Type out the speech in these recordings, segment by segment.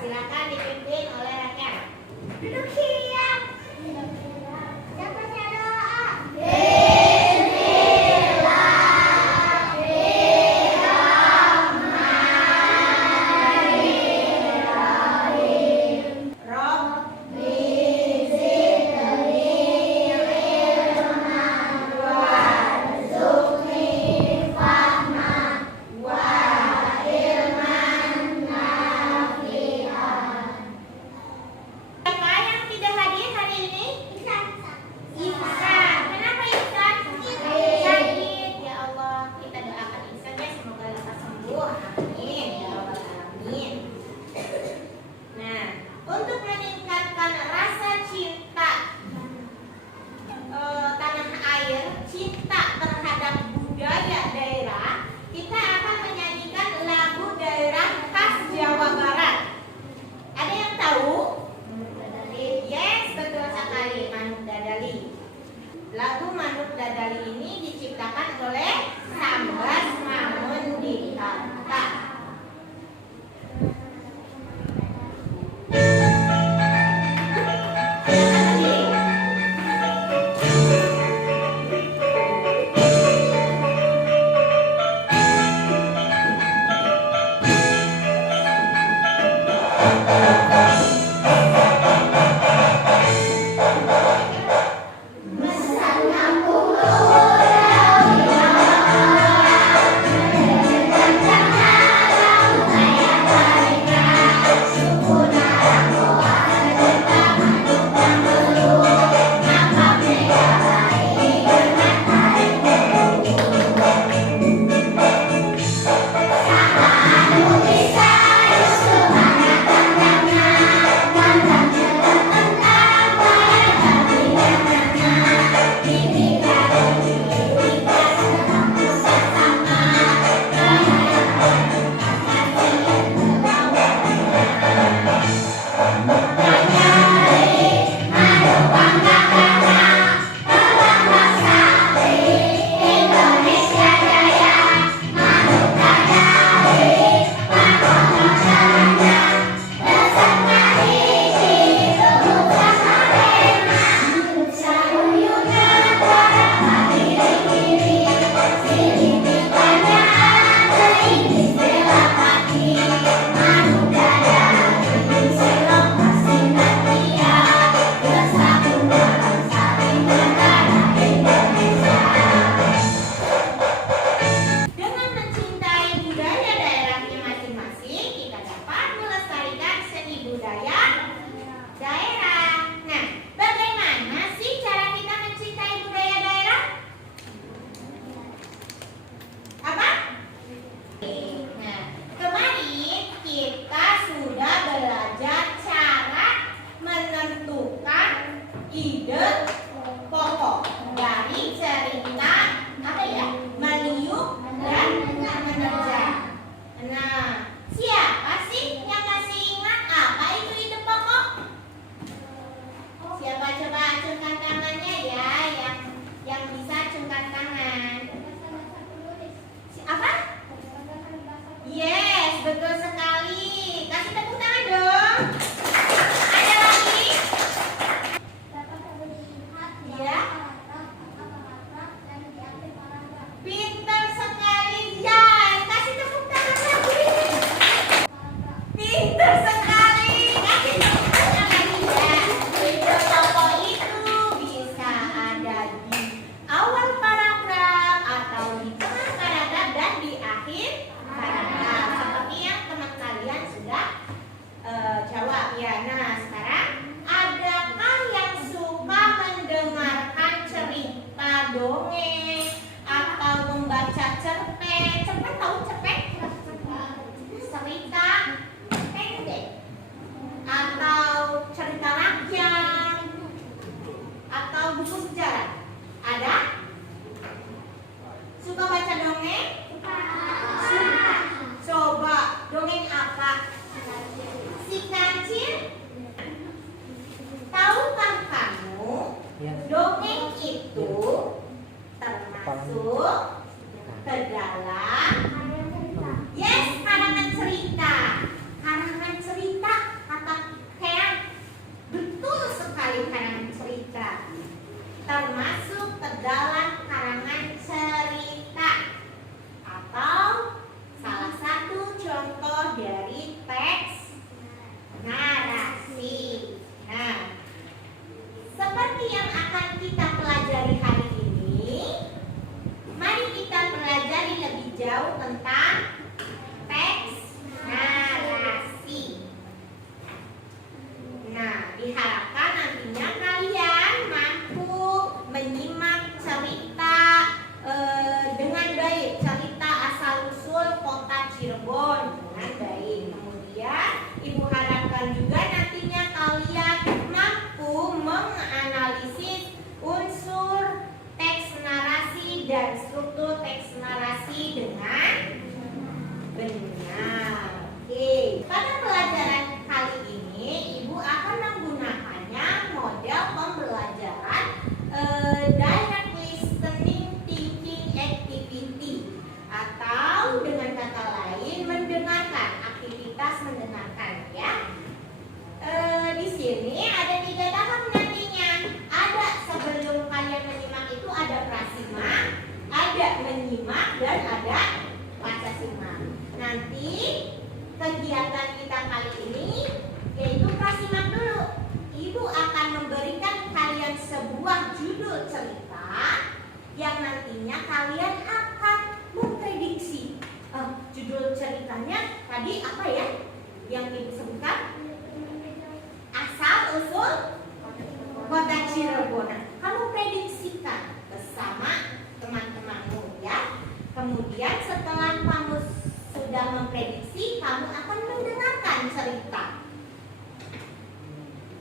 Silakan dipimpin oleh rekan. Duduk siap. Siap baca doa. Siapa yang tidak hadir hari ini?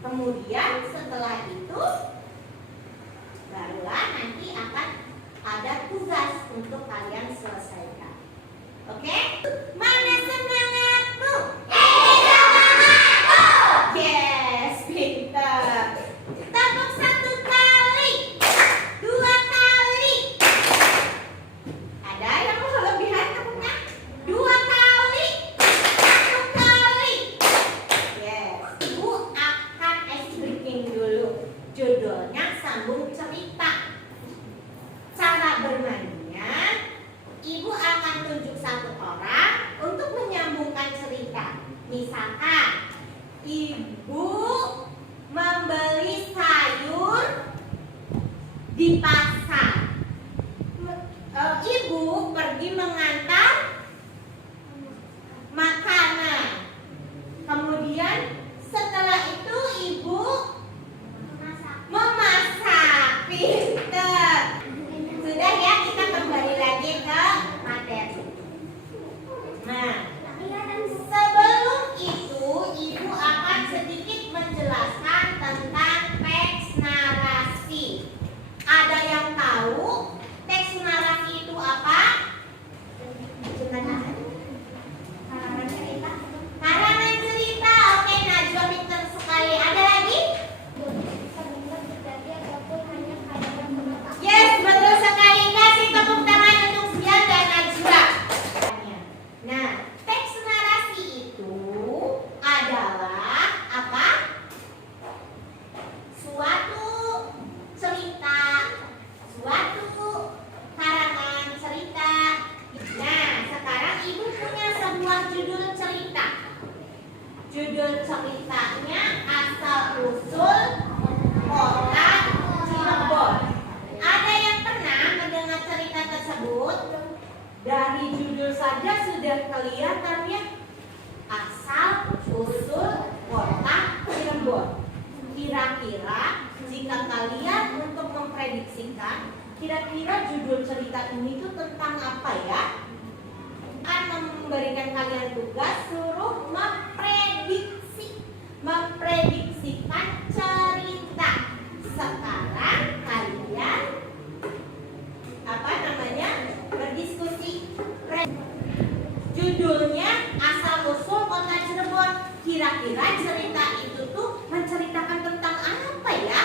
Kemudian setelah itu barulah nanti akan ada tugas untuk kalian selesaikan. Oke? Mana semangatmu? Semangatmu! Yes, pintar. Tepuk 1 kali, 2 kali. Ada yang kelebihan tepuknya? 2 kali, 1 kali. Yes. Ibu akan explaining dulu. Judulnya sambung cerita. Cara bermainnya, ibu akan tunjuk satu orang untuk menyambungkan cerita. Misalkan, ibu membeli sayur di pasar. Ibu pergi mengantar makanan. Kemudian setelah itu ibu memasak. Pintar. Sudah ya, kita kembali lagi ke materi. Nah, sebelum itu ibu akan sedikit menjelaskan tentang teks narasi. Ada yang tahu teks narasi itu apa? Karangan cerita. Oke, Najwa pintar sekali. Ada lagi? Yes, betul sekali. Kasih tepuk tangan untuk Zian dan Najwa. Nah, teks narasi itu adalah apa? Suatu cerita, suatu karangan cerita. Nah, sekarang ibu punya sebuah judul cerita. Judul ceritanya Asal Usul Kota Cirebon. Ada yang pernah mendengar cerita tersebut? Dari judul saja sudah kelihatan ya. Asal Usul Kota Cirebon. Kira-kira jika kalian untuk memprediksikan, kira-kira judul cerita ini tuh tentang apa ya? Akan memberikan kalian tugas suruh memprediksikan cerita. Sekarang kalian berdiskusi. Judulnya Asal Usul Kota Cirebon. Kira-kira cerita itu tuh menceritakan tentang apa ya?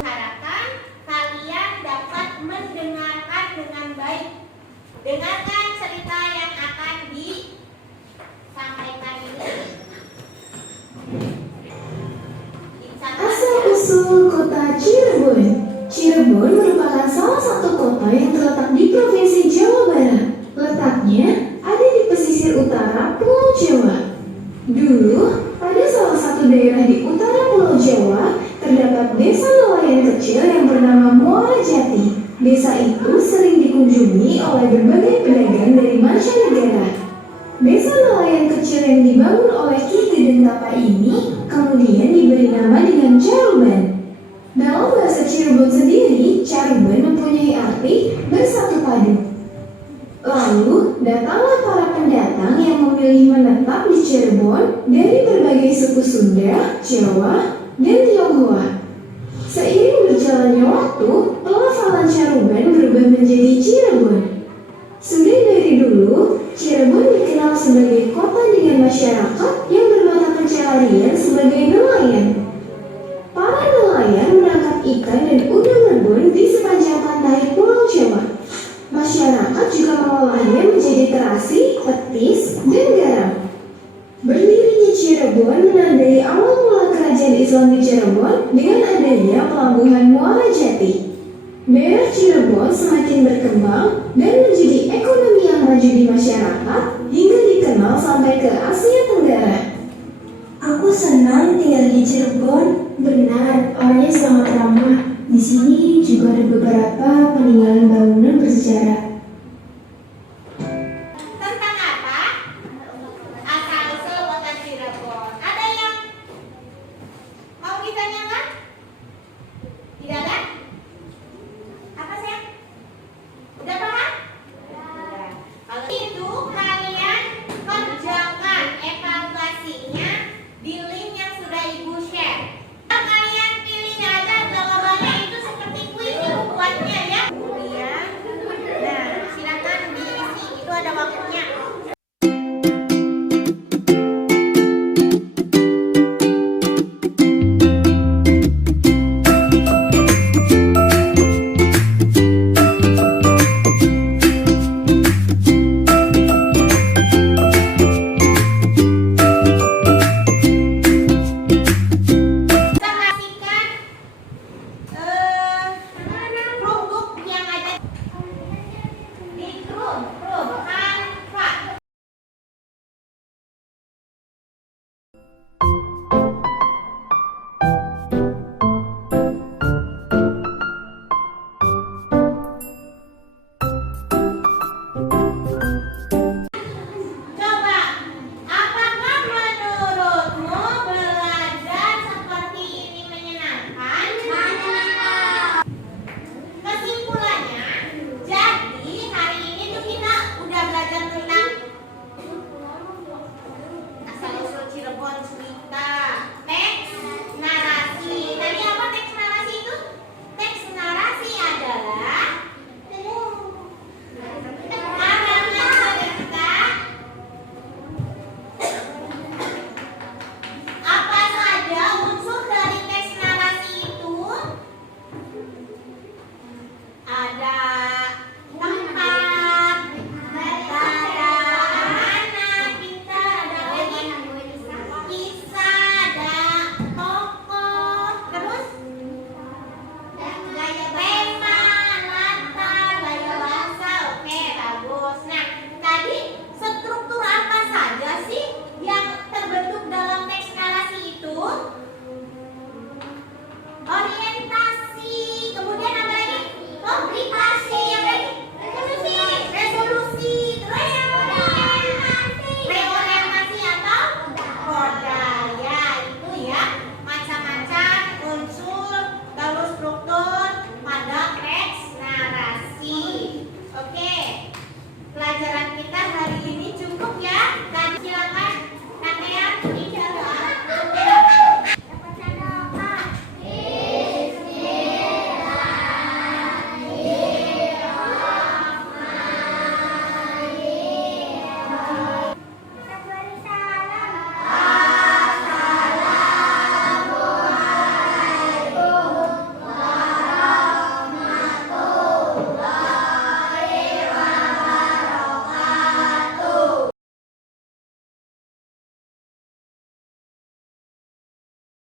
Harapkan kalian dapat mendengarkan dengan baik. Dengarkan cerita yang akan disampaikan ini. Asal-usul kota Cirebon. Cirebon merupakan salah satu kota yang terletak di Provinsi Jawa Barat. Letaknya ada di pesisir utara Pulau Jawa. Dulu, pada salah satu daerah di utara Pulau Jawa, terdapat desa nelayan kecil yang bernama Muara Jati. Desa itu sering dikunjungi oleh berbagai pedagang dari mancanegara. Desa nelayan kecil yang dibangun oleh Ki Gedeng Tapa ini kemudian diberi nama dengan Caruban. Dalam bahasa Cirebon sendiri, Caruban mempunyai arti bersatu padu. Lalu, datanglah para pendatang yang memilih menetap di Cirebon dari berbagai suku Sunda, Jawa, dan Tionghoa. Seiring berjalannya waktu, pelafalan Caruban berubah menjadi Cirebon. Sudah dari dulu, Cirebon dikenal sebagai kota dengan masyarakat yang bermata pencaharian sebagai nelayan. Para nelayan menangkap ikan dan udang rebun di sepanjang pantai Pulau Jawa. Masyarakat juga mengolahnya menjadi terasi, petis, dan garam. Berdirinya Cirebon menandai awal mula kerajaan Islam di Cirebon dengan adanya pelabuhan Muara Jati. Daerah Cirebon semakin berkembang dan menjadi ekonomi yang maju di masyarakat hingga dikenal sampai ke Asia Tenggara. Aku senang tinggal di Cirebon. Benar, orangnya sangat ramah. Di sini juga ada beberapa